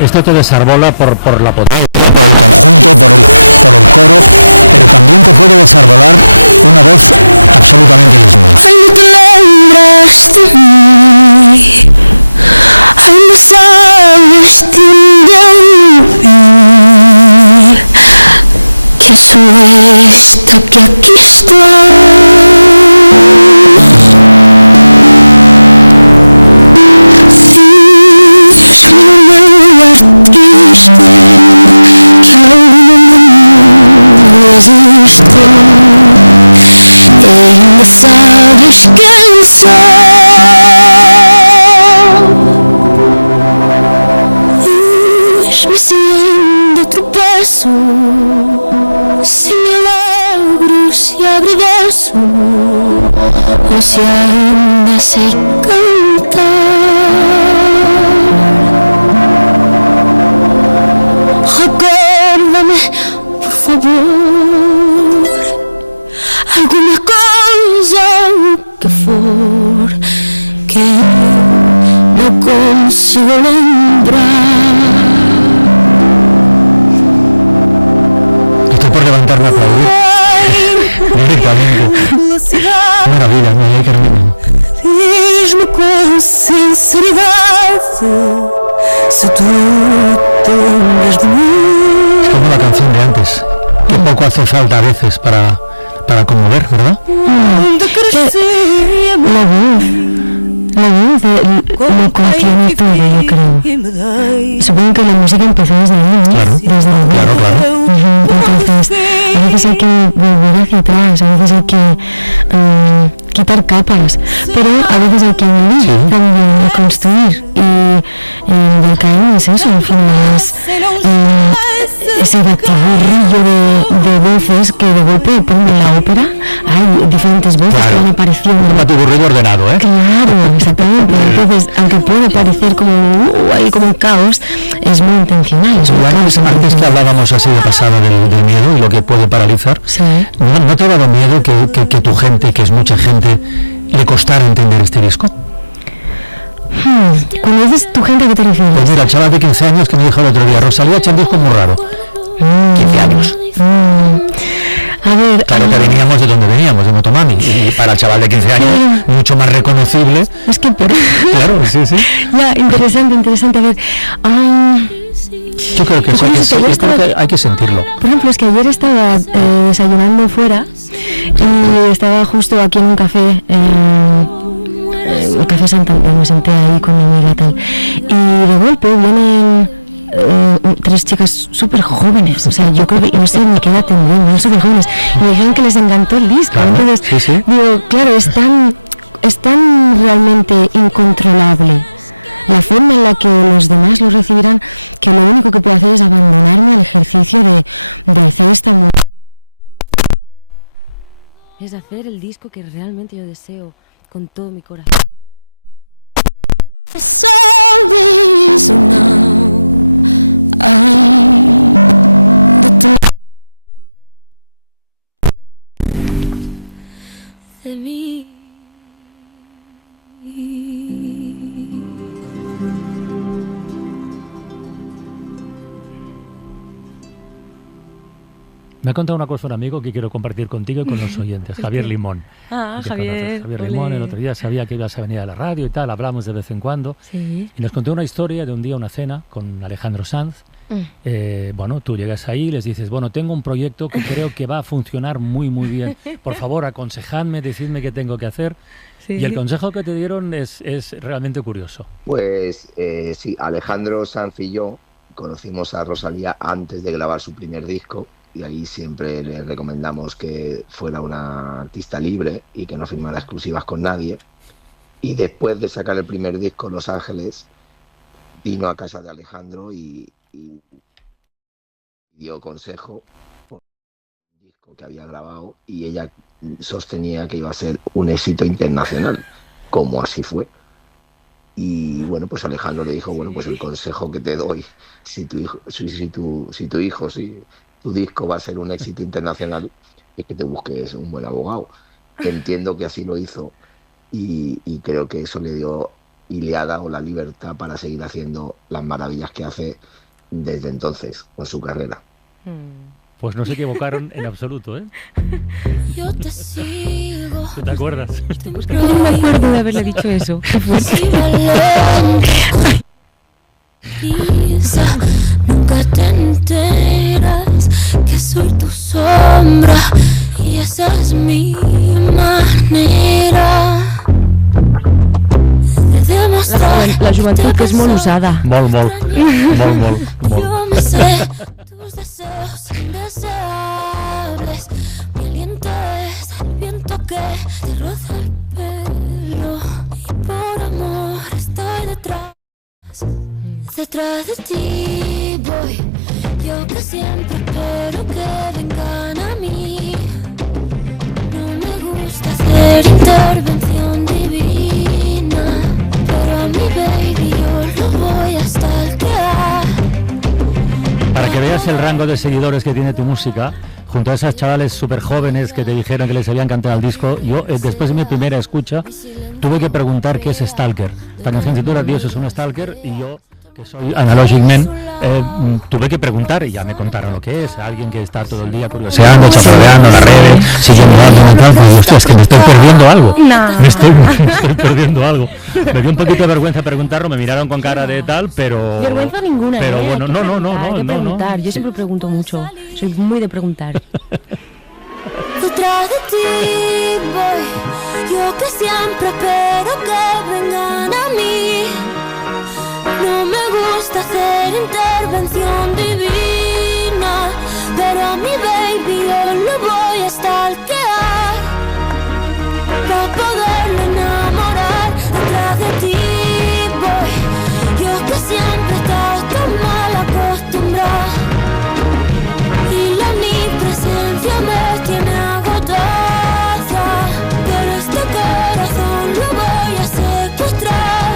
esto te desarbola por la potencia, por el conjunto, por el coro, pero también te puede desarbolar una voz absolutamente desnuda. Ainda sabes distinguir que soy esta que aquí estoy. Fiz uma meia triste que alguma não existe. Ainda sabes quem sou. Diz-me se ainda tropeço, se me alegro, se agradeço, ou se ainda sei cantar. Recorda-me, por favor, alguma coisa, o que for, que eu não consigo lembrar. Estoy por levantarme a aplaudir directamente. Maravilla, ¿no? Carmen. Diz-me com sinceridade se tu te lembras de mim. Es como la canción de antes, que poco hace falta a veces para conmover, ¿verdad? La voz lo contiene todo, yo creo. Supongo que la música empezó desde ahí, ¿no? Claro, desde claro. Entonces, a veces hay que volver hacia atrás, a veces hay que quitar capas, pero a veces hay que añadir, también construir. Y el caín es eso, al final es ese batiburrillo de voces que de golpe, por ejemplo, en la ópera hay diferentes voces que van apareciendo. Un batiburrillo ordenado, ¿eh? Claro, exactamente. Entonces, aunque puede parecer como ahí como un caos, es muy intencional. Es Antes que hablábamos así de pasada del miedo y lo que puede paralizar, sí. ¿No te ha dado miedo que tu gente, que es mucha gente, le costara entender este disco? Cuando dices tu gente, ¿a qué te refieres? Pues mira, el chaval de 15 años que me dijo el otro día, Rosalía echa un disco muy raro. 15 años. A ver, claro que veníamos de donde veníamos, de Motomami, y para el chaval de 15 años mucho más reconocible. Es que por claro, sí. Ya, interesante. A ver, yo creo que hay que sentirlo. Por ejemplo, es que ayer estaba desayunando fuera y estaba justo aquí en un café, el Café Santander, me senté ahí con mi amiga y tal, y de golpe vienen 3 chicas súper jóvenes, o sea, yo creo que no sé ni qué edad tendrían, no súper jóvenes, y me dijeron que les encantó el disco. Claro, entonces sí. Digo, claro, es tan realmente incontrolable la forma en la que los demás lo recibirán, que lo único que puedo hacer es abandonarme al ejercicio de hacer esta música. Es hacer el disco que realmente yo deseo con todo mi corazón. So now de mí. Me ha contado una cosa un amigo que quiero compartir contigo y con los oyentes, Javier Limón. Javier. Javier Limón, el otro día sabía que ibas a venir a la radio y tal, hablamos de vez en cuando. Sí. Y nos contó una historia de un día, una cena con Alejandro Sanz. Bueno, tú llegas ahí y les dices, bueno, tengo un proyecto que creo que va a funcionar muy bien. Por favor, aconsejadme, decidme qué tengo que hacer. Sí. Y el consejo que te dieron es realmente curioso. Pues sí, Alejandro Sanz y yo conocimos a Rosalía antes de grabar su primer disco. Y ahí siempre le recomendamos que fuera una artista libre y que no firmara exclusivas con nadie. Y después de sacar el primer disco, Los Ángeles, vino a casa de Alejandro y dio consejo por el disco que había grabado, y ella sostenía que iba a ser un éxito internacional, como así fue. Y bueno, pues Alejandro le dijo, bueno, pues el consejo que te doy, si tu disco va a ser un éxito internacional, es que te busques un buen abogado. Entiendo que así lo hizo y creo que eso le dio y le ha dado la libertad para seguir haciendo las maravillas que hace desde entonces con su carrera. Pues no se equivocaron en absoluto, ¿eh? Yo te sigo. ¿Tú te acuerdas? No me acuerdo de haberle dicho eso. Qué fuerte. Sí, vale. Quizá nunca te enteras que soy tu sombra y esa es mi manera de demostrar La juventud que es molt usada. Molt. Yo me sé tus deseos indeseables. Mi aliento es el viento que te roza el pelo y por amor estoy detrás de ti. Yo que siempre espero que vengan a mí. No me gusta hacer intervención divina, pero a mi baby yo lo voy a stalkear. Para que veas el rango de seguidores que tiene tu música, junto a esas chavales súper jóvenes que te dijeron que les habían cantado el disco, yo después de mi primera escucha tuve que preguntar qué es Stalker. Esta canción se titula Dios es un Stalker y yo, que soy Analogic Man, tuve que preguntar y ya me contaron lo que es. Alguien que está todo el día curioseando, chapoteando las redes, siguiendo algo y tal, pues hostia, es que me estoy perdiendo algo. No. Me estoy perdiendo algo. Me dio un poquito de vergüenza preguntarlo, me miraron con cara de tal, pero... Vergüenza ninguna. Pero Hay bueno, que no. preguntar. Yo siempre pregunto mucho. Soy muy de preguntar. Detrás de ti voy, yo que siempre espero que vengan a mí. No me gusta hacer intervención divina, pero a mi baby yo lo voy a stalkear para poderlo enamorar. Detrás de ti voy, yo que siempre he estado tan mal acostumbrada y la omnipresencia me tiene agotada, pero este corazón lo voy a secuestrar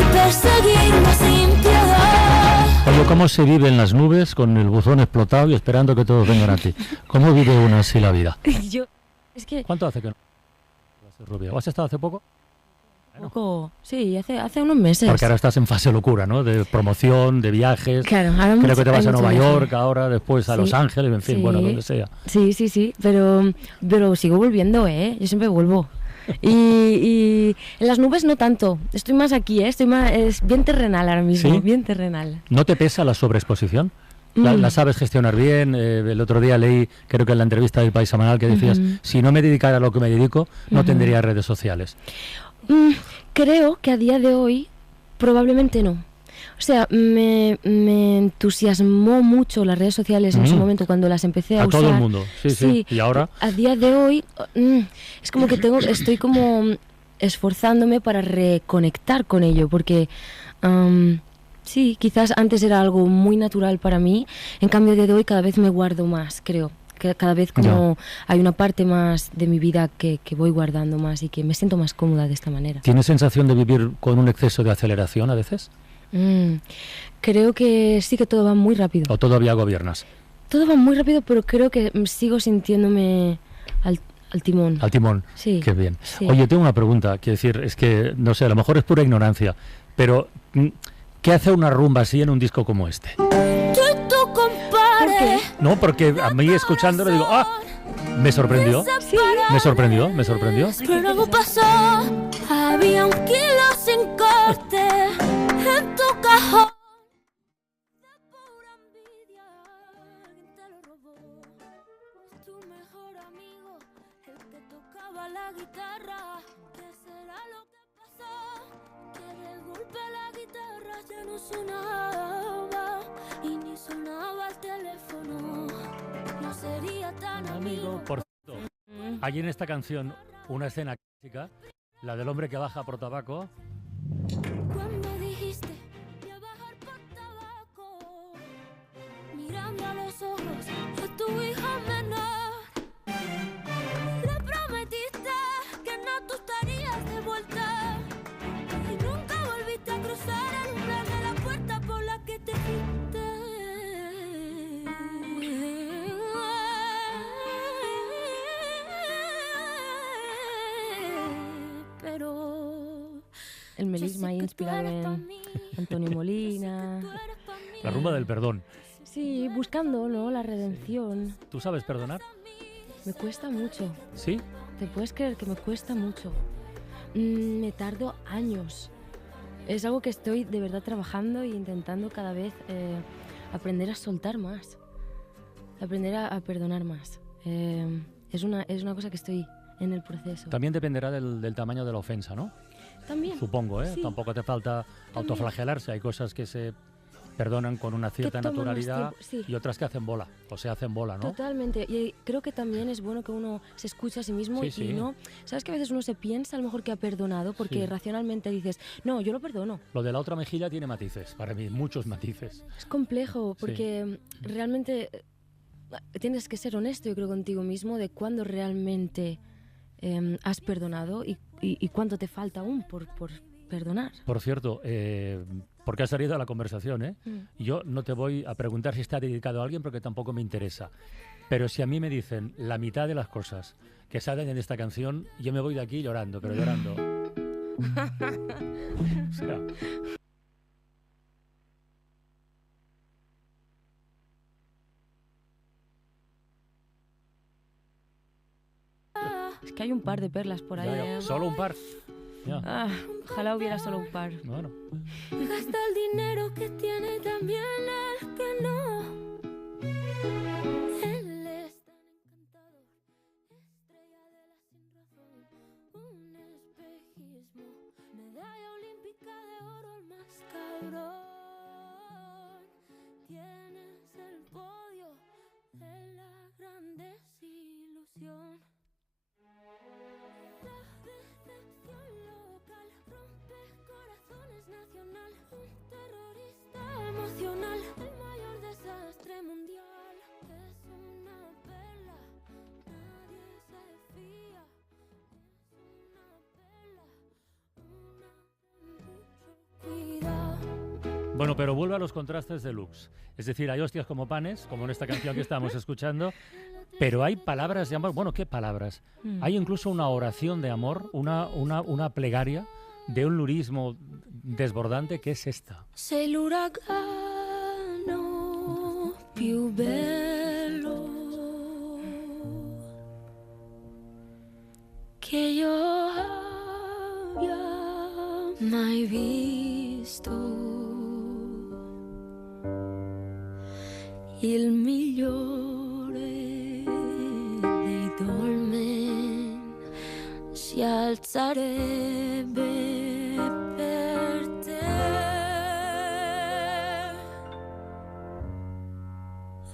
y perseguirlo sin piedad. Oye, ¿cómo se vive en las nubes con el buzón explotado y esperando que todos vengan a ti? ¿Cómo vive uno así la vida? Yo, es que... ¿Cuánto hace que no? Rubia, ¿has estado hace poco? Poco, sí, hace unos meses. Porque ahora estás en fase locura, ¿no? De promoción, de viajes. Claro, ahora creo que te vas a mucho Nueva viaje. York ahora, después a Sí, Los Ángeles, en fin, sí. bueno, donde sea. Sí, pero sigo volviendo, yo siempre vuelvo. Y en las nubes no tanto, estoy más aquí, estoy más, es bien terrenal ahora mismo, ¿Sí? bien terrenal. ¿No te pesa la sobreexposición? ¿La sabes gestionar bien? El otro día leí, creo que en la entrevista del País Semanal, que decías, si no me dedicara a lo que me dedico, no tendría redes sociales. Creo que a día de hoy probablemente no. O sea, me entusiasmó mucho las redes sociales en su momento cuando las empecé a usar. todo el mundo, sí. ¿Y ahora? A día de hoy es como que estoy como esforzándome para reconectar con ello, porque sí, quizás antes era algo muy natural para mí, en cambio de hoy cada vez me guardo más, creo. Que cada vez como hay una parte más de mi vida que voy guardando más y que me siento más cómoda de esta manera. ¿Tienes sensación de vivir con un exceso de aceleración a veces? Creo que sí, que todo va muy rápido. ¿O todavía gobiernas? Todo va muy rápido, pero creo que sigo sintiéndome al timón. Al timón. Sí. Qué bien. Sí. Oye, tengo una pregunta. Quiero decir, es que, no sé, a lo mejor es pura ignorancia, pero ¿qué hace una rumba así en un disco como este? Tú y tu compadre. No, porque a mí escuchándolo digo, ¡ah! Me sorprendió. Sí. Me sorprendió. Pero algo pasó. Había un kilo sin corte en tu cajón. De pura envidia, alguien te lo robó. Es tu mejor amigo, el que tocaba la guitarra. ¿Qué será lo que pasó? Que de golpe la guitarra ya no sonaba y ni sonaba el teléfono. No sería tan amigo. Por cierto, hay en esta canción una escena clásica, la del hombre que baja por tabaco. Cuando dijiste voy a bajar por tabaco, mirando a los ojos de tu hija menor, le prometiste que no tú estarías de vuelta y nunca volviste a cruzar el umbral de la puerta por la que te fuiste. Pero el melisma inspirado en Antonio Molina. La rumba del perdón. Sí, buscando, ¿no?, la redención. ¿Tú sabes perdonar? Me cuesta mucho. ¿Sí? ¿Te puedes creer que me cuesta mucho? Me tardo años. Es algo que estoy de verdad trabajando e intentando cada vez aprender a soltar más, aprender a perdonar más. Es una cosa que estoy en el proceso. También dependerá del tamaño de la ofensa, ¿no? También. Supongo, ¿eh? Sí. Tampoco te falta autoflagelarse. Hay cosas que se perdonan con una cierta naturalidad sí. y otras que hacen bola, o se hacen bola, ¿no? Totalmente. Y creo que también es bueno que uno se escuche a sí mismo Sí. y no... ¿Sabes que a veces uno se piensa a lo mejor que ha perdonado porque Sí. racionalmente dices, no, yo lo perdono? Lo de la otra mejilla tiene matices, para mí, muchos matices. Es complejo porque realmente tienes que ser honesto, yo creo, contigo mismo de cuándo realmente has perdonado y cuánto te falta aún por perdonar. Por cierto, porque has salido a la conversación, ¿eh? Yo no te voy a preguntar si está dedicado a alguien porque tampoco me interesa. Pero si a mí me dicen la mitad de las cosas que salen en esta canción, yo me voy de aquí llorando, pero llorando. O sea, Es que hay un par de perlas por ahí. ya, solo un par. Ya. Ojalá hubiera solo un par. Bueno. Gasta el dinero que tiene también el que no. Él es tan encantador, estrella de la sin razón, un espejismo, medalla olímpica de oro, el más cabrón. Tienes el podio de la gran desilusión. La decepción local rompe corazones nacional, un terrorista emocional, el mayor desastre mundial. Es una perla, nadie se fía. Es una perla, una de mucho cuidado. Bueno, pero vuelve a los contrastes deluxe. Es decir, hay hostias como panes, como en esta canción que estamos escuchando, pero hay palabras de amor. Bueno, ¿qué palabras? Hay incluso una oración de amor, una plegaria de un lurismo desbordante que es esta. Sei l'uragano più bello che io abbia mai visto, il migliore dei dolmen si alzarebbe per te.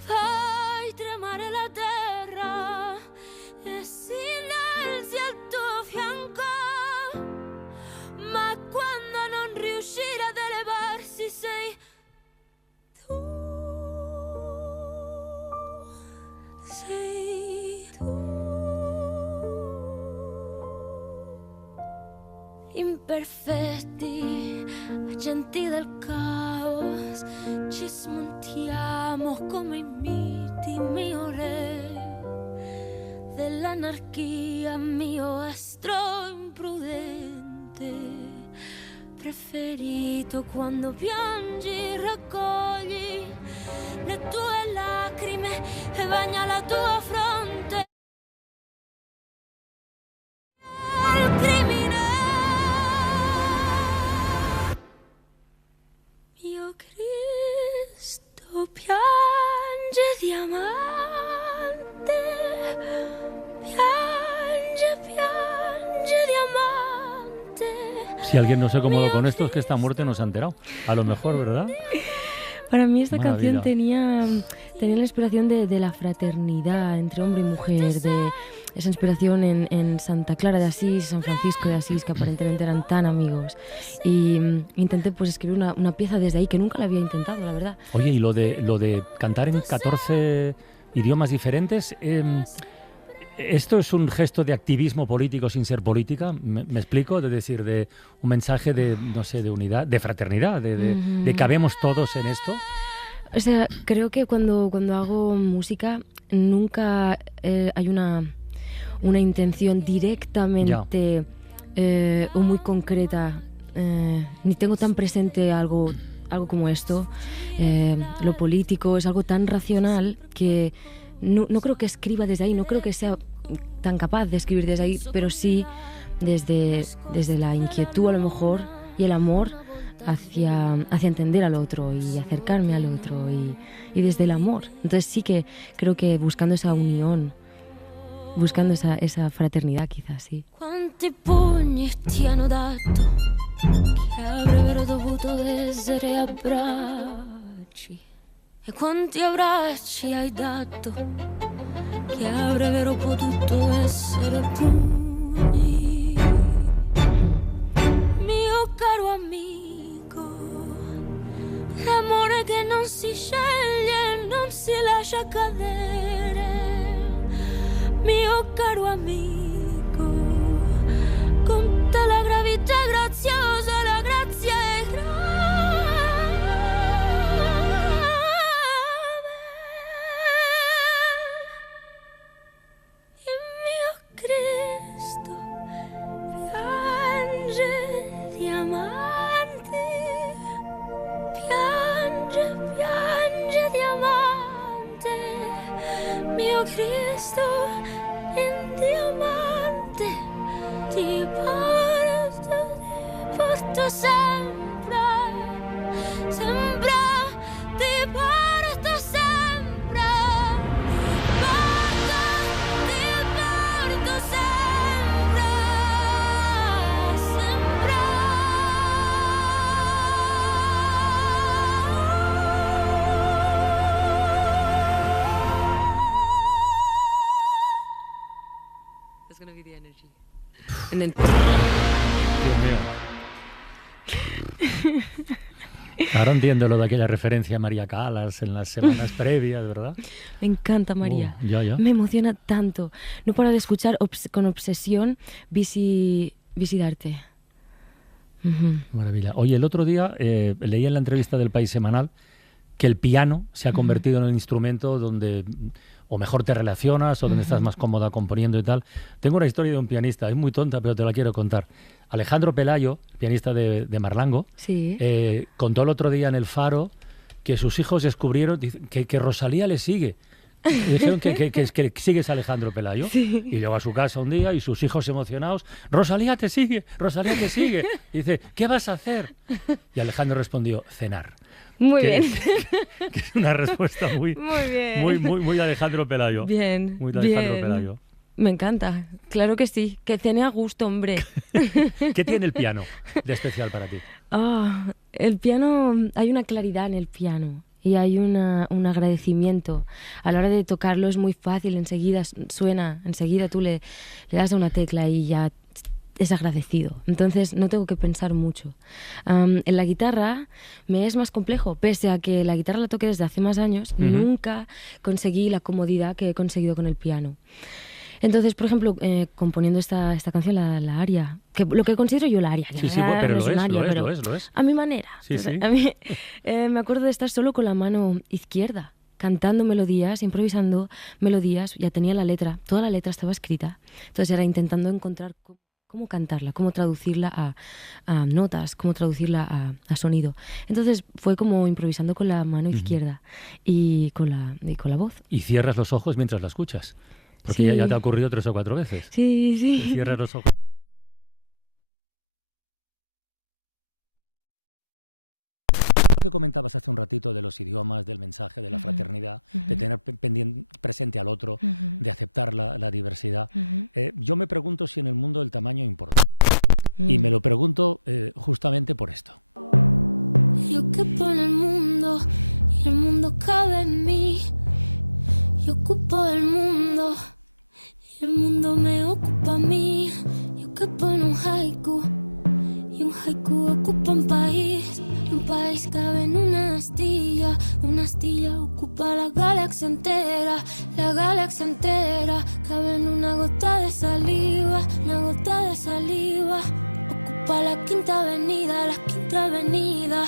Fai tremare la terra e silenzia al tuo fianco, ma quando non riuscire ad elevarsi sei tu. Sei tu. Imperfetti, agenti del caos, ci smontiamo come i miti, mio re dell'anarchia, mio astro imprudente preferito. Quando piangi raccogli le tue lacrime e bagna la tua fronte. Il crimine, mio Cristo, piange diamante, piange diamante. Si alguien no se acomodó con esto es que esta muerte no se ha enterado. A lo mejor, ¿verdad? Para mí esta Maravilla. canción tenía la inspiración de la fraternidad entre hombre y mujer, de esa inspiración en Santa Clara de Asís, San Francisco de Asís, que aparentemente eran tan amigos. Y intenté pues escribir una pieza desde ahí, que nunca la había intentado, la verdad. Oye, y lo de cantar en 14 idiomas diferentes, ¿esto es un gesto de activismo político sin ser política? ¿Me explico? De decir, de un mensaje de, no sé, de unidad, de fraternidad, de cabemos todos en esto. O sea, creo que cuando hago música nunca hay una intención directamente o muy concreta ni tengo tan presente algo como esto. Lo político es algo tan racional que no creo que escriba desde ahí, no creo que sea tan capaz de escribir desde ahí, pero sí desde la inquietud a lo mejor y el amor hacia entender al otro y acercarme al otro y desde el amor. Entonces sí que creo que buscando esa unión, buscando esa fraternidad quizás, sì. Quanti pugni ti hanno dato che avrebbero dovuto essere abbracci, e quanti abbracci hai dato che avrebbero potuto essere pugni. Mio caro amico, l'amore che non si sceglie, non si lascia cadere. Mio caro amico, con te la gravità è graziosa, la grazia è grave. Il mio Cristo piange diamanti, piange diamante. Mio Cristo in diamante, ti porto sempre, sempre, ti porto sempre, ti porto sempre, sempre. That's gonna be the energy. And then... Dios mío. Ahora entiendo lo de aquella referencia a María Callas en las semanas previas, ¿verdad? Me encanta María. Ya. Me emociona tanto. No paro de escuchar con obsesión Visidarte. Maravilla. Oye, el otro día leí en la entrevista del País Semanal que el piano se ha convertido en el instrumento donde o mejor te relacionas o donde estás más cómoda componiendo y tal. Tengo una historia de un pianista, es muy tonta, pero te la quiero contar. Alejandro Pelayo, pianista de Marlango, sí. Contó el otro día en El Faro que sus hijos descubrieron que Rosalía le sigue. Y dijeron que sigues a Alejandro Pelayo. Sí. Y llegó a su casa un día y sus hijos emocionados, Rosalía te sigue. Y dice, ¿qué vas a hacer? Y Alejandro respondió, cenar. Muy bien. Que es una respuesta muy Alejandro Pelayo. Bien. Muy Alejandro Pelayo. Me encanta. Claro que sí. Que cene a gusto, hombre. ¿Qué tiene el piano de especial para ti? El piano, hay una claridad en el piano. Y hay un agradecimiento. A la hora de tocarlo es muy fácil, enseguida suena, enseguida tú le das a una tecla y ya es agradecido. Entonces no tengo que pensar mucho. En la guitarra me es más complejo, pese a que la guitarra la toqué desde hace más años, nunca conseguí la comodidad que he conseguido con el piano. Entonces, por ejemplo, componiendo esta canción, la aria, que lo que considero yo la aria, que sí, pero no lo es. A mi manera. Sí, sí. A mí, me acuerdo de estar solo con la mano izquierda, cantando melodías, improvisando melodías, ya tenía la letra, toda la letra estaba escrita. Entonces era intentando encontrar cómo cantarla, cómo traducirla a notas, cómo traducirla a sonido. Entonces fue como improvisando con la mano izquierda y con la voz. Y cierras los ojos mientras la escuchas. Porque sí. ya te ha ocurrido 3 o 4 veces. Sí. Cierras los ojos. Lo que comentabas hace un ratito de los idiomas, del mensaje, de la fraternidad, de tener presente al otro, de aceptar la diversidad. Yo me pregunto si en el mundo el tamaño importa. Y me lo pregunto justamente por esto. Yo quepo en el mundo y el mundo cabe en mí. Yo ocupo el mundo y el mundo me ocupa a mí. Yo quepo en un haiku y un haiku ocupa un país. Y un país cabe en una astilla ocupa la galaxia entera. La galaxia entera cabe en una gota de saliva. Una gota de saliva ocupa la quinta avenida. La quinta avenida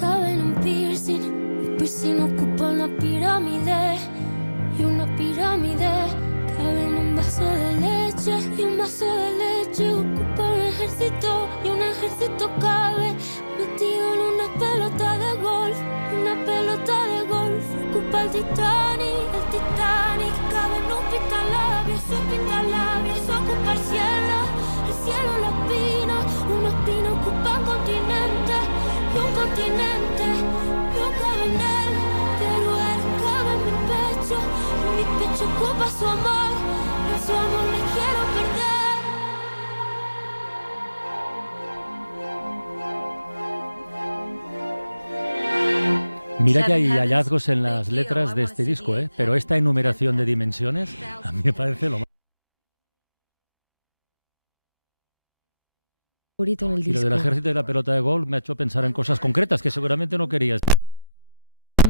cabe en un piercing ocupa una pirámide. Y una pirámide cabe en un vaso de leche. Y un vaso de leche ocupa un ejército y un ejército cabe metido en una pelota de golf, una pelota de golf. Ocupa el Titanic cabe en un pintalabios, ocupa el cielo los pinos, unos pinos ocupan continente y un continente no cabe en él, pero él cabe en mi pecho ocupa su amor, en su amor me quiero perder. Mira que hay hallazgos en las letras de este disco, pero esta enumeración de dimensiones a mí me parece lo más favorito en el Y lo disco. del ejército de la pelota de golf me ha hecho pensar en cosas concretas que seguramente no querías.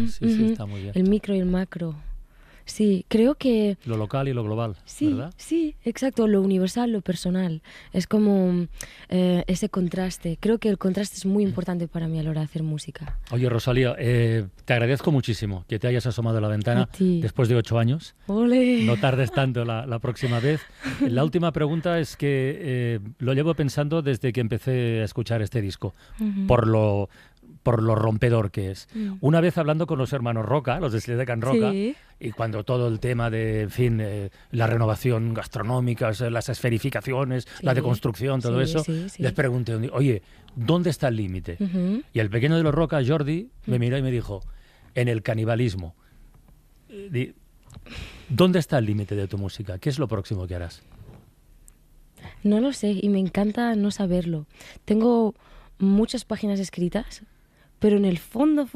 Sí, está muy bien. El micro y el macro. Sí, creo que... Lo local y lo global, Sí, ¿verdad? sí, exacto, lo universal, lo personal. Es como ese contraste. Creo que el contraste es muy importante para mí a la hora de hacer música. Oye, Rosalía, te agradezco muchísimo que te hayas asomado a la ventana A ti. después de 8 años. ¡Ole! No tardes tanto la próxima vez. La última pregunta es que lo llevo pensando desde que empecé a escuchar este disco, por lo rompedor que es. Una vez hablando con los hermanos Roca, los de Sidecan Roca, Sí. y cuando todo el tema de, en fin, la renovación gastronómica, las esferificaciones, la deconstrucción, todo eso, les pregunté, oye, ¿dónde está el límite? Y el pequeño de los Roca, Jordi, me miró y me dijo, en el canibalismo. ¿Dónde está el límite de tu música? ¿Qué es lo próximo que harás? No lo sé y me encanta no saberlo. Tengo muchas páginas escritas, pero en el fondo,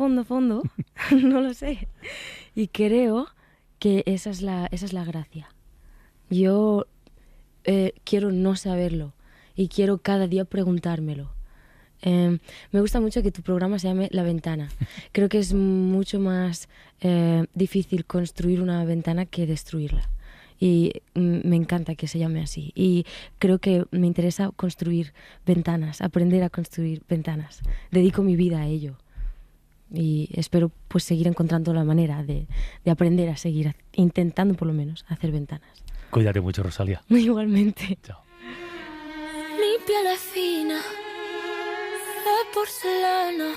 no lo sé. Y creo que esa es la gracia. Yo quiero no saberlo y quiero cada día preguntármelo. Me gusta mucho que tu programa se llame La Ventana. Creo que es mucho más difícil construir una ventana que destruirla. Y me encanta que se llame así. Y creo que me interesa construir ventanas, aprender a construir ventanas. Dedico mi vida a ello. Y espero pues seguir encontrando la manera de aprender a seguir intentando por lo menos hacer ventanas. Cuídate mucho, Rosalía. Igualmente. Chao. Mi piel es fina, de porcelana.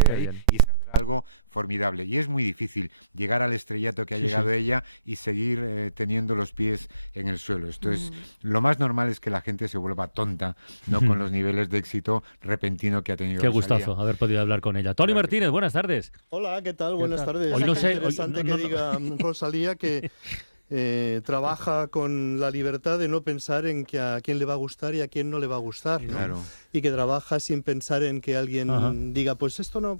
de ahí y saldrá algo formidable. Y es muy difícil llegar al estrellato que ha llegado ella y seguir teniendo los pies en el suelo. Esto es, lo más normal es que la gente se vuelva tonta, no con los niveles de éxito repentino que ha tenido. Qué Rosalía. gustazo haber podido hablar con ella. Tony Martínez, buenas tardes. Hola, ¿qué tal? Buenas tardes. Hoy no sé, interesante que diga Rosalía que trabaja con la libertad de no pensar en que a quién le va a gustar y a quién no le va a gustar, ¿no? Claro. Y que trabaja sin pensar en que alguien diga, pues esto no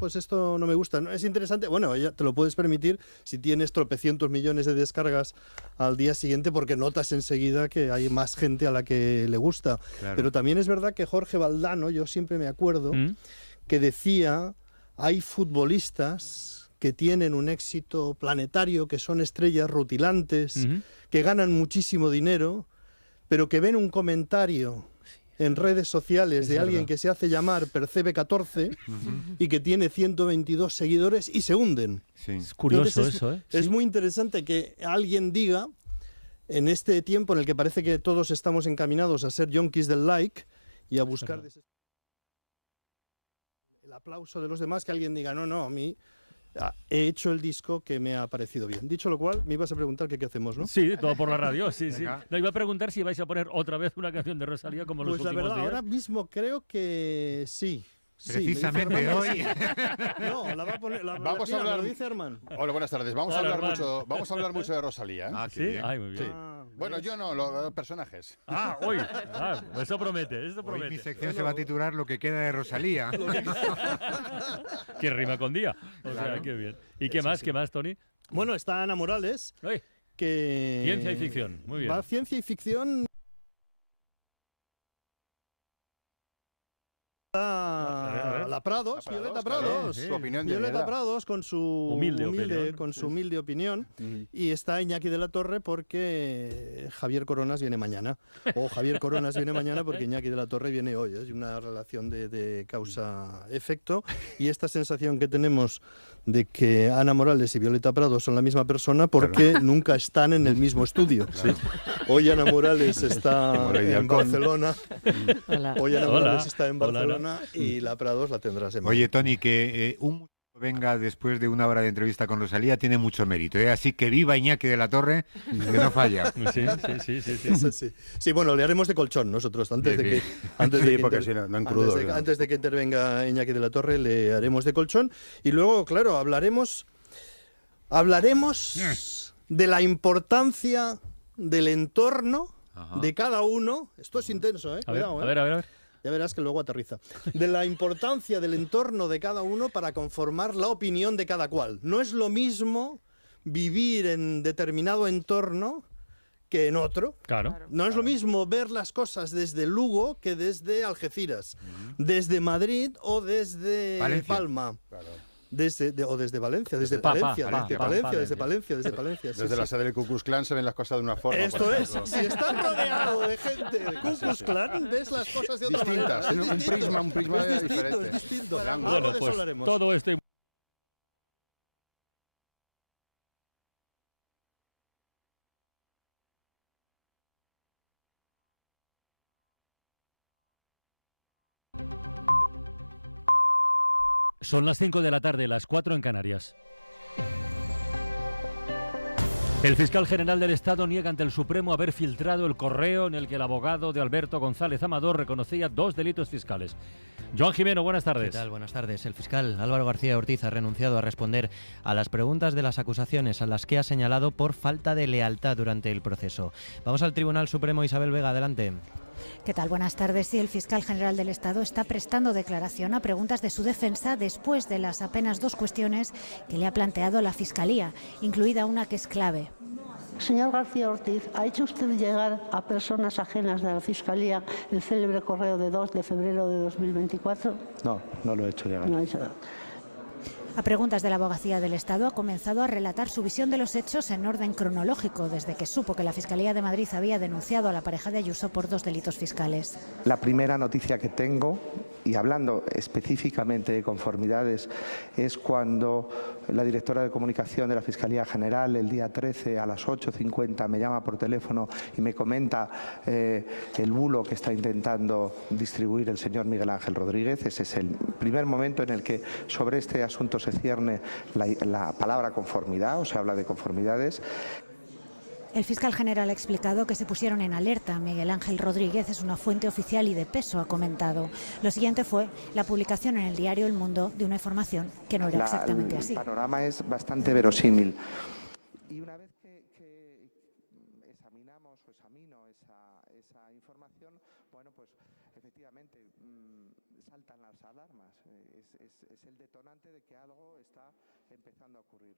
me gusta. ¿No? Es interesante, bueno, ella te lo puedes permitir si tienes tropecientos millones de descargas al día siguiente porque notas enseguida que hay más gente a la que le gusta. Claro. Pero también es verdad que Jorge Valdano, yo siempre me acuerdo, que decía, hay futbolistas que tienen un éxito planetario, que son estrellas rutilantes, que ganan muchísimo dinero, pero que ven un comentario en redes sociales de alguien que se hace llamar Percebe 14 y que tiene 122 seguidores y se hunden. Sí. Es curioso Entonces, eso, ¿eh? Es Sí. muy interesante que alguien diga, en este tiempo en el que parece que todos estamos encaminados a ser yonkis del like y a buscar el aplauso de los demás, que alguien diga, no, a mí he hecho el disco que me ha parecido bien. Dicho lo cual, me ibas a preguntar qué hacemos, ¿no? Sí, todo por la radio, sí. Venga. No, iba a preguntar si vais a poner otra vez una canción de Rosalía como los Pues la últimos verdad, días. ahora mismo creo que sí. Precisamente me dice Armand hoy. que sí. No, la va a poner. Vamos a mira, hablar- me lo dice Armand. Hola, buenas tardes. Vamos a Hola, hablar Armand. mucho de Rosalía. ¿eh? Ah, qué ¿Sí? bien. Ay, muy bien. Sí. Bueno, yo no, los personajes. Hoy. Eso promete, eso Hoy promete. mi sección se va a titular Lo que queda de Rosalía. Que rima con día. O sea, qué bien. ¿Y qué más, Tony? Bueno, está Ana Morales, Uy, que... ciencia y ficción, muy bien. Va ciencia y ficción... A ver. La Prados, Violeta claro, Prados. su opinión de Violeta verdad. Prados con su Humilde opinión. con su humilde opinión. Y está Iñaki de la Torre porque Javier Coronas viene mañana. O Javier Coronas viene mañana porque Iñaki de la Torre viene hoy. Es una relación de causa-efecto. Y esta sensación que tenemos de que Ana Morales y Violeta Prados son la misma persona porque nunca están en el mismo estudio. Hoy Ana Morales está Morales y en Halcón. Barcelona. Hola. Hoy Ana Hola. Morales está en Hola, Barcelona Ana. y la Prados la tendrás en Madrid. Oye, Tony, que un músico venga después de una hora de entrevista con Rosalía tiene mucho mérito, ¿eh? Así que viva Iñaki de la Torre, que no falla. Sí. Es así. Sí, bueno, le haremos de colchón nosotros antes de Bien, que antes de Sí, que porque inter- si no en crudo. antes de que intervenga Iñaki de la Torre le haremos de colchón y luego, claro, hablaremos de la importancia del entorno Ajá. de cada uno. Esto es intenso, A ver, cuidado, a ver. Ya verás que luego aterriza. De la importancia del entorno de cada uno para conformar la opinión de cada cual. No es lo mismo vivir en determinado entorno que en otro. Claro. No es lo mismo ver las cosas desde Lugo que desde Algeciras, desde Madrid o desde Valencia. Palma. Claro. O desde Valencia, desde Palencia. Desde la sede del Ku Klux Klan se ven las cosas de una forma. Esto por es, ejemplo. si estás rodeado de gente de Ku Klux Klan, ves las cosas de otra Distintas, manera. un prisma es distinto, diferente. es distinto. Gran Ahora Bueno, de eso pues hablaremos. todo esto y son las 5 de la tarde, las 4 en Canarias. El fiscal general del Estado niega ante el Supremo haber filtrado el correo en el que el abogado de Alberto González Amador reconocía 2 delitos fiscales. Joan Jimeno, buenas tardes. ¿Qué tal? Buenas tardes. El fiscal Álvaro García Ortiz ha renunciado a responder a las preguntas de las acusaciones a las que ha señalado por falta de lealtad durante el proceso. Vamos al Tribunal Supremo. Isabel Vega, adelante. ¿Qué tal? Buenas tardes. Sí, el fiscal general del Estado está prestando declaración a preguntas de su defensa después de las apenas 2 cuestiones que le ha planteado la Fiscalía, incluida una que es clave. Señor García Ortiz, ¿ha hecho usted llegar a personas ajenas de la Fiscalía el célebre correo de 2 de febrero de 2024? No, no lo he hecho llegar. No ha hecho. A preguntas de la Abogacía del Estado ha comenzado a relatar su visión de los hechos en orden cronológico, desde que supo que la Fiscalía de Madrid había denunciado a la pareja de Ayuso por 2 delitos fiscales. La primera noticia que tengo Y hablando específicamente de conformidades, es cuando la directora de comunicación de la Fiscalía General el día 13 a las 8:50 me llama por teléfono y me comenta el bulo que está intentando distribuir el señor Miguel Ángel Rodríguez. Ese es el primer momento en el que sobre este asunto se cierne la palabra conformidad, o se habla de conformidades. El fiscal general ha explicado que se pusieron en alerta. Miguel Ángel Rodríguez es una fuente oficial y de peso, ha comentado. Lo siguiente fue la publicación en el diario El Mundo de una información que no era exactamente así. El panorama es bastante verosímil. Y una vez que examino esa información, bueno, pues efectivamente saltan las alarmas. Es el detonante de que algo está empezando a ocurrir.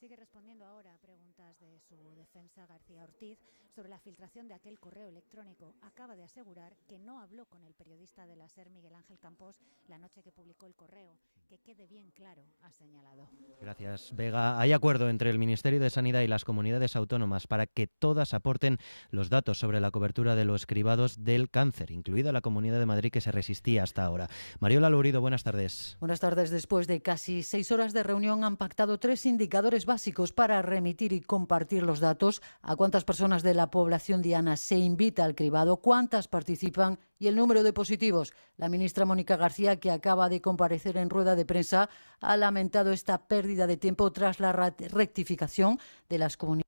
Sigue respondiendo ahora a preguntas de su defensa García Ortiz sobre la filtración de aquel correo electrónico. Acaba de asegurar que no habló con el periodista de la SER, Miguel Ángel Campos, la noche que publicó el correo. Que quede bien claro, ha señalado. Gracias, Vega. Hay acuerdo entre el Ministerio de Sanidad y las comunidades autónomas para que todas aporten los datos sobre la cobertura de los cribados del cáncer, incluida la Comunidad de Madrid, que se resistía hasta ahora. Mariola Lourido, buenas tardes. Buenas tardes. Después de casi 6 horas de reunión han pactado 3 indicadores básicos para remitir y compartir los datos: a cuántas personas de la población diana se invita al cribado, cuántas participan y el número de positivos. La ministra Mónica García, que acaba de comparecer en rueda de prensa, ha lamentado esta pérdida de tiempo tras la rectificación de las comunidades.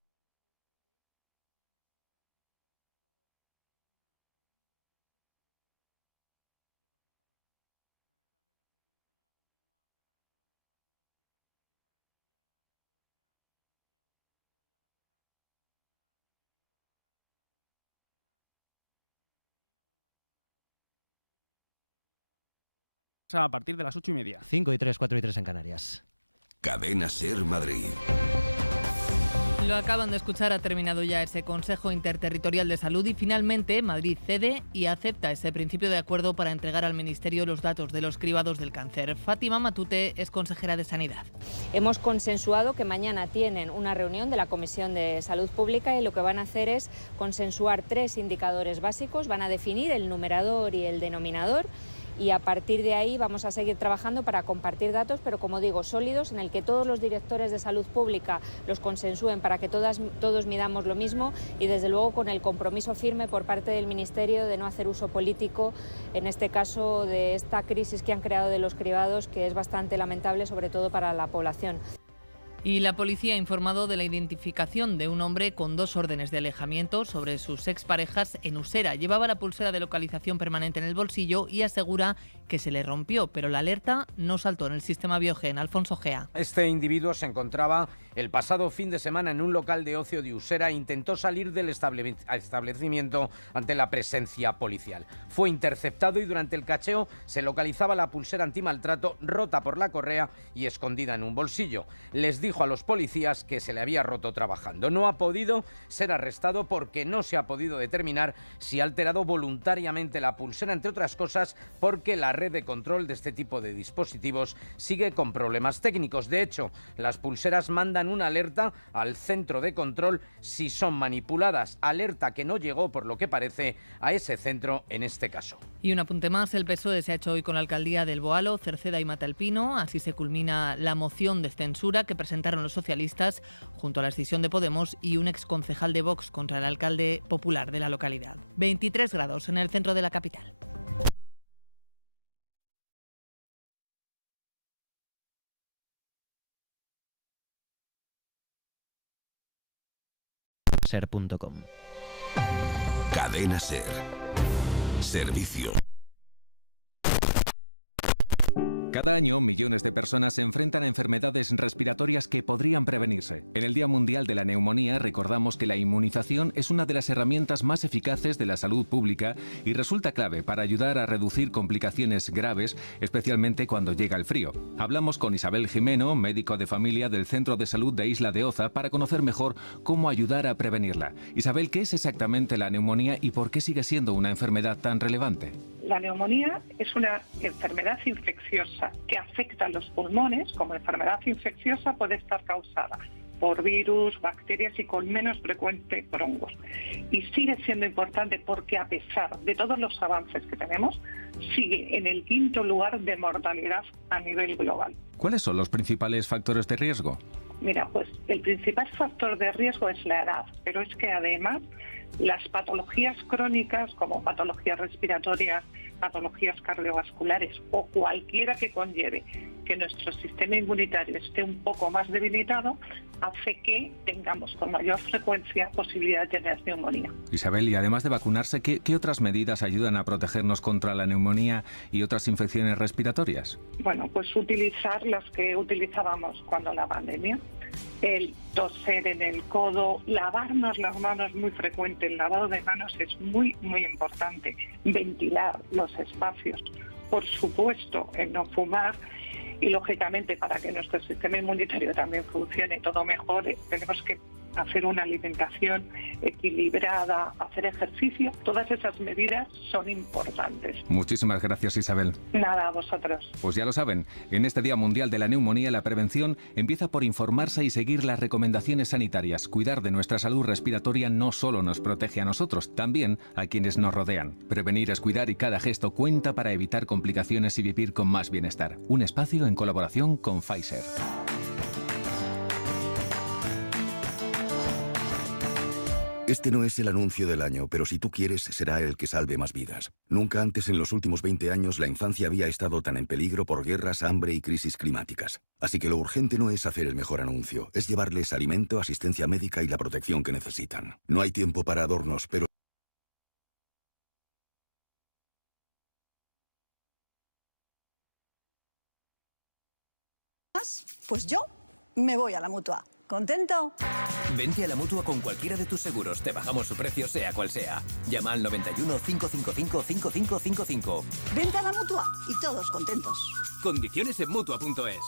A partir de las 8:30. 5:03, 4:03 en Canarias. Cadena SER Madrid. Lo acaban de escuchar, ha terminado ya ese Consejo Interterritorial de Salud y finalmente Madrid cede y acepta ese principio de acuerdo para entregar al Ministerio los datos de los cribados del cáncer. Fátima Matute es consejera de Sanidad. Hemos consensuado que mañana tienen una reunión de la Comisión de Salud Pública y lo que van a hacer es consensuar 3 indicadores básicos, van a definir el numerador y el denominador. Y a partir de ahí vamos a seguir trabajando para compartir datos, pero como digo, sólidos, en el que todos los directores de salud pública los consensúen para que todos midamos lo mismo y desde luego con el compromiso firme por parte del Ministerio de no hacer uso político, en este caso de esta crisis que han creado de los cribados, que es bastante lamentable, sobre todo para la población. Y la policía ha informado de la identificación de un hombre con 2 órdenes de alejamiento sobre sus exparejas en Usera. Llevaba la pulsera de localización permanente en el bolsillo y asegura que se le rompió, pero la alerta no saltó en el sistema Biogen. Alfonso Gea. Este individuo se encontraba el pasado fin de semana en un local de ocio de Usera e intentó salir del establecimiento ante la presencia policial. Fue interceptado y durante el cacheo se localizaba la pulsera antimaltrato rota por la correa y escondida en un bolsillo. Les dijo a los policías que se le había roto trabajando. No ha podido ser arrestado porque no se ha podido determinar si ha alterado voluntariamente la pulsera, entre otras cosas porque la red de control de este tipo de dispositivos sigue con problemas técnicos. De hecho, las pulseras mandan una alerta al centro de control si son manipuladas. Alerta que no llegó, por lo que parece, a ese centro en este caso. Y un apunte más, el PSOE se ha hecho hoy con la alcaldía del Boalo, Cerceda y Matalpino. Así se culmina la moción de censura que presentaron los socialistas junto a la escisión de Podemos y un exconcejal de Vox contra el alcalde popular de la localidad. 23 grados en el centro de la capital. ser.com. Cadena SER. Servicio. Cada año, millones de personas se enfrentan a enfermedades respiratorias que podrían prevenirse. En el Día Mundial de la Neumonía recordamos que la inmunización es una de las herramientas más eficaces de la salud pública y resulta clave para ayudar a reducir complicaciones graves, especialmente cuando llega el frío. Hablamos con Isabel Jimeno, médico de familia del Centro de Salud de Isla de Oza, para conocer mejor cómo ayudar a prevenirla. Isabel, ¿qué es exactamente la neumonía y por qué sigue siendo una enfermedad tan relevante? La neumonía es una enfermedad infecciosa que afecta a los pulmones. Como enfermedad infecciosa puede estar causada por virus, bacterias y con menos frecuencia por hongos. Y sigue siendo importante porque a pesar de todos los avances que tenemos, sigue en el 5º lugar de mortalidad a nivel global. ¿Cuáles son los principales factores de riesgo? Mira, pues el principal factor de riesgo es la edad, pero es que además las patologías crónicas como patologías respiratorias, patologías cardiovasculares o cualquiera que conlleve que nuestro sistema inmunitario esté un poco más debilitado, hace que tengamos con mayor frecuencia posibilidad de tener neumonía. Isabel, y además de vacunarse, ¿qué otras medidas ayudan a protegernos contra la neumonía y otras infecciones respiratorias? Bueno, pues utilizar las que utilizábamos cuando la pandemia. El toser en el codo, lavarnos las manos muy frecuente, el lavado de manos es muy, muy importante. Ventilar los espacios, por supuesto, el no fumar y, lógicamente, para que nuestro sistema inmunitario también funcione todo mejor, tenemos que hacer una alimentación equilibrada, hacer ejercicio. Todas esas medidas son importantes. Muchísimas gracias, Isabel. Nada, a vosotros. Pues ya lo saben, en este Día Mundial de la Neumonía, la prevención empieza por informarse y seguir las recomendaciones sanitarias. Cuidar de nuestra salud respiratoria no solo nos protege a nosotros, también a quienes nos rodean. Prevenir es cuidar y cada gesto cuenta para evitar complicaciones y vivir con más bienestar. Un espacio en colaboración con Pfizer. Este no es el anuncio del año, pero si tú quieres, será el que salve más vidas. Nunca antes en los últimos 20 años la infancia había estado tan en peligro por guerras, hambre y crisis climáticas. Así que lo urgente no es hacer el mejor anuncio, es llevarles alimento, asistencia médica y la protección que necesitan. No hay tiempo para adornos, pero... Pues yo me voy a la Mutua. ¿Contento? Vente a la Mutua con cualquiera de tus seguros. Te bajamos su precio sea cual sea. Llama al 91 555 5555. Vente a la Mutua y todos contentos. Condiciones en Mutua.es.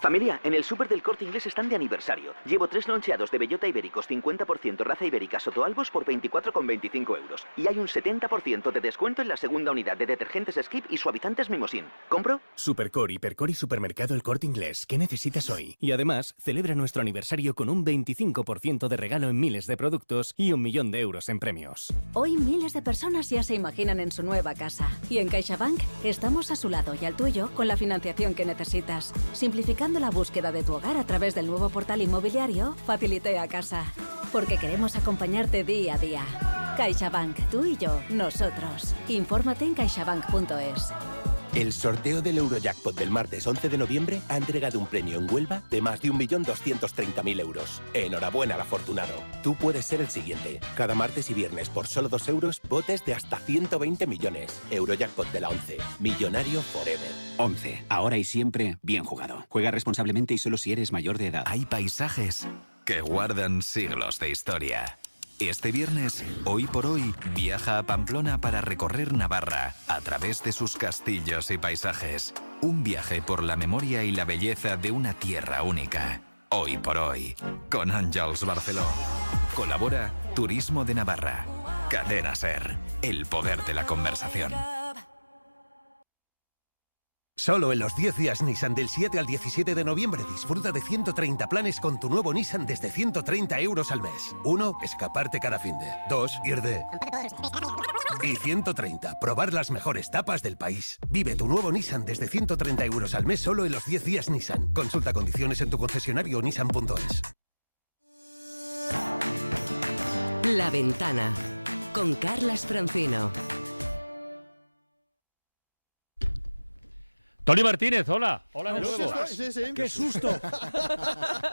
Familia, en el súper del Corte Inglés están de aniversario. Llevo 3 loncheados de bellota ibéricos 50% raza ibérica Sotoalbos por 24,25 euros. Y hay un 70% de descuento en la segunda unidad de detergentes Skip y suavizantes Mimosin. ¿Compro? Supercor, Hipercor y Supermercado El Corte Inglés. ¿Qué necesitas hoy? Y además, celebra nuestro aniversario con un 25% de regalo en miles de productos y 1 millón de euros en premios. Hoy miles de personas ya se imaginan en su nueva casa. Y en CaixaBank estamos a su lado y al tuyo con la financiación que necesitas. Simplificando la búsqueda de tu hogar a través del nuevo portal inmobiliario Facilité a Casa. Porque queremos acompañarte día a día. CaixaBank, tú y yo, nosotros. Infórmate en caixabank.es. El sorteo del Eurojackpot del martes 11 de noviembre ha entregado un premio en Huelva de más de 1.230.000 euros. Enhorabuena al afortunado. Tú puedes ser el siguiente. Cada martes y viernes por solo 2 euros, botes de hasta 120 millones. Eurojackpot de la 11. Millonario forever. 11. Ahora y siempre, bien jugado. Juega responsablemente y solo si eres mayor de edad. Hay paisajes que guardan siglos de historia. Este viernes, Hoy por Hoy, viaja a Pamplona para recorrer Navarra a través de sus castillos y paisajes. Un viaje por la memoria y la belleza de una tierra única. Hoy por Hoy, con Àngels Barceló. Colabora Turismo de Navarra. Cadena SER, el poder de la conversación. Solo en los 10 días Nissan del 7 al 17 de noviembre disfruta de 130 planes con tu nuevo Nissan desde 130 euros al mes. 1. Escaparte cada finde. 2. Ir de... Y 130. Probar las mejores tapas del país. Vive tu nuevo Nissan desde 130 euros al mes solo en los 10 días Nissan. Consulta condiciones en tu concesionario nissan.es. La Ventana con Carlas Francino. Tony Martínez, hola. Hola de nuevo. Sí, sí. ¡Qué susto!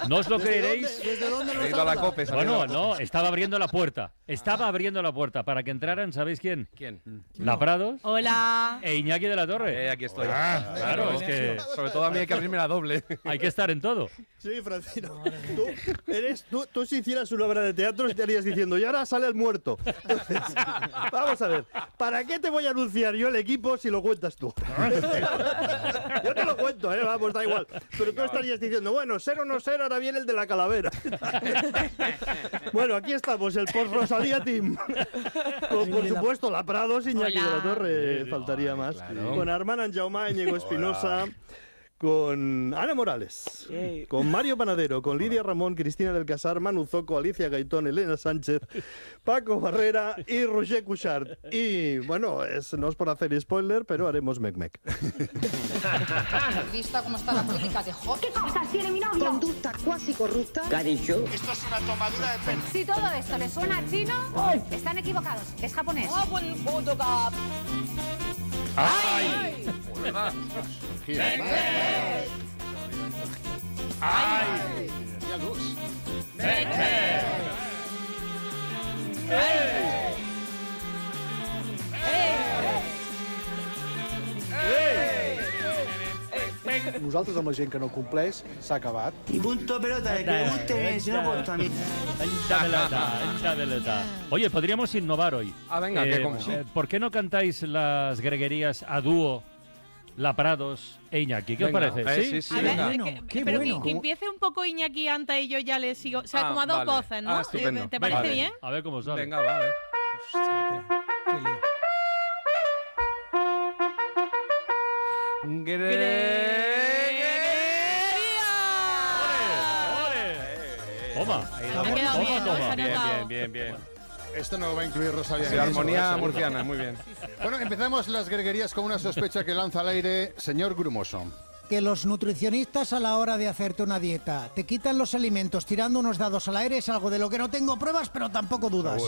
No os lo creeréis. ¿Desde dónde nos ido a la habla? COPE, Bueno, no, estaba abriendo la puerta. Estaba abriendo la puerta para que entraran, ¿sabéis quién? ¿Quién? La Prados Hola. e Iñaki de la Torre. Aquí estoy. Claro, es que... Sobre todo a mí hay que abrirme la doble. Hay que estar en todo. Sí, Francino. Tú si hicieras una obra de teatro estarías diciendo, y ahora sale el muerto. Entonces, vamos a ver, ¿para qué te voy a anunciar yo el equipo si lo cuentas tú? Yo te lo cuento, vamos, da igual. Pero tú estarías diciendo, bueno, ser o no ser, ahora viene el de la calavera. Bueno, aquí estamos, el post-Rosalía Team. Con, por supuesto, la Prados, Iñaki de la Torre, faltaría más. Claro. Con Armand Anjaumà, Íñigo Espinosa. con Ana Morales, con Mario Panadero, con Lidia Ramón, Cristina del Casar, Manu Zoco, Alicia Gaitón, Elena Sánchez, Paco Barrera y Roger Cuixart. Y bueno, no es por hacer spoiler, pero haremos mec-mec. ¿Vista cómo está la política de Hot? ¿Qué cosas tiene mi novio? Conducta cuasi corrupta. ¿Qué ha dicho? Esto es una tomadura de pelo. Si todo esto les suena a chino, están equivocados. Es japonés. ¡Ay! ¡Ay! ¡Ya luz! Nosaltres amb la gent que no compleix s'ha acabat. Y punto pelota, de que le guste, si no punto a mí. Hincha pelota. Oye, podríamos innovar hoy. Venga, ¿cómo? ¿Por qué no cantáis las greguerías a dúo, La Prados e Iñaki? ¿Qué os parece? Sí, A ver, venga. pero que empiece un poco Iñaki antes y yo ya le sigo. O sea, como a dos voces, ¿no? Estupendo. ¿Te parece bien? A ver cómo sale. Venga, va, a ver. Toma. Bien. Esto no lo va a incluir Rosalía. Sí, armonía murciana, muy bien. Bueno, empezamos las greguerías con una sospecha que lanza al aire señor Grumoso. Que los nutricionistas a la hora de hacerte una dieta te quitan los alimentos tirando unos dados al aire es algo de lo que no tengo pruebas, pero tampoco dudas.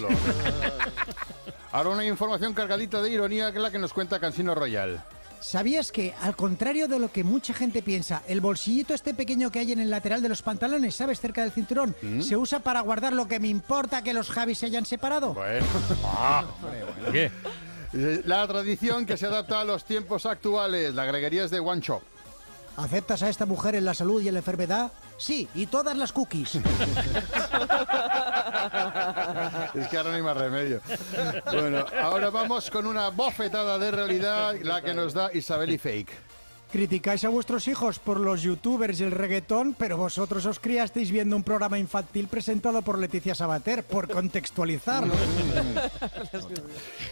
Ahora una información cargadita de ironía que es la que nos cuenta Cansino Royal. ¿Sabías que, al contrario de lo que mucha gente piensa, el bolsillito este pequeño que hay en el lateral de los pantalones, ¿sabes? Cerca del cinturón, se usa para guardar lo que me importa que los Javis se hayan separado? Bueno. ¿Qué? La tradición que se adapta a los tiempos actuales. La greguería es de One Shop. ¿Aceptas a esta mujer en la salud y en la enfermedad? Sí, y todas las cookies. Es que ahora no hay más remedio. Bueno, ahora vamos con una bofetada de realidad, la que nos da Isabel y Fake. Criticáis a vuestros hijos por los youtubers y el reggaetón, pero vosotros os criasteis viendo un programa infantil presentado por Leticia Sabater, por contextualizarlo.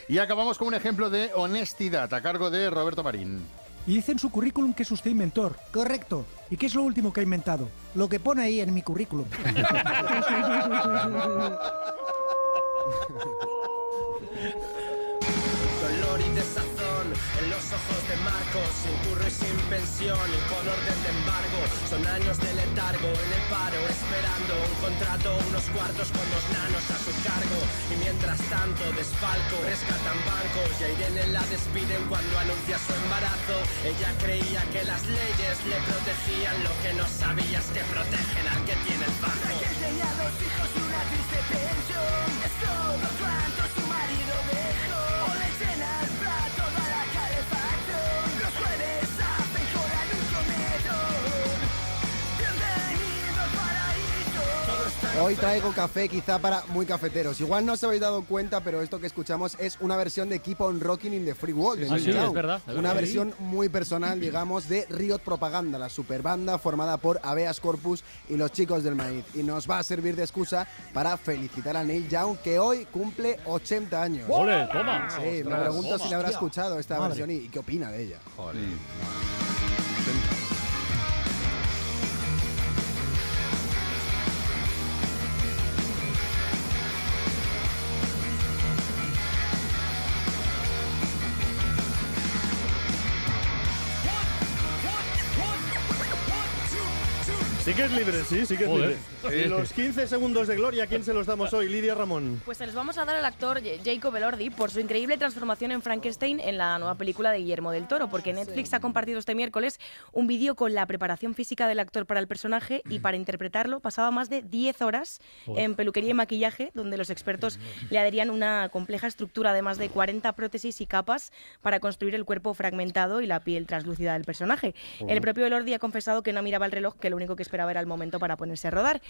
Y acabamos con un ejemplo de honestidad a cargo de Roberto Marín. Y dice en su currículum que es usted inventor. Correcto. ¿Y qué es lo último que ha inventado? Lo que pone ahí en mi currículum. Dolor y desazón en los ojos de Marcos, sin curro y sin pensión y con orden de embargo. Son años de letargo en el paro, esperando un contrato, unos cuartos con 2 nanos a su cargo. Y mientras tanto desfalco, rescatan bancos y a Irene la despiden cuando anuncia su embarazo. Ella creía que las leyes le protegían, lo que no sabía es que protegen al que tiene el bajo. Que tenía 2 hijos y una triste pensión, es todo cuanto su marido dejó. O le llena el plato da la calefacción, los jueves hacen cola en un comedor. Bienvenido al paraíso. Hoy traigo café quizá para muy cafeteros. Igual no os habéis dado cuenta, pero esto que escuchamos es una versión de Keep on Rocking in the Free World. Sí, es verdad. Una versión muy personal, digamos, de Riot Propaganda, la superbanda formada por Habeas Corpus y los Chicos del Maíz. Y nos va a servir de excusa para felicitar a Neil Young, que hoy cumple 80 años. ¡Ole, toma! Sí, me pregunto si le habrá escuchado esta versión y qué opina de ella. Joder. Sí que es libre, sí que es libre. Y los 15 segundos de gloria, ¿a quién se los damos hoy? Lidia Ramón. Pues se los vamos a dar al actor Jacob Elordi por su increíble transformación en Frankenstein en la nueva película de Guillermo del Toro, porque Netflix ha compartido este miércoles un vídeo con la preparación física del actor para el personaje y para interpretarlo pasaba más de 10 horas en peluquería y maquillaje, donde los expertos le adherían una compleja estructura de más de 40 prótesis y capas para construir el cuerpo fragmentado y la piel translúcida del personaje. El propio Elordi ha confesado que no miraba el reloj, que lo único que esperaba era el momento para ponerse a rodar.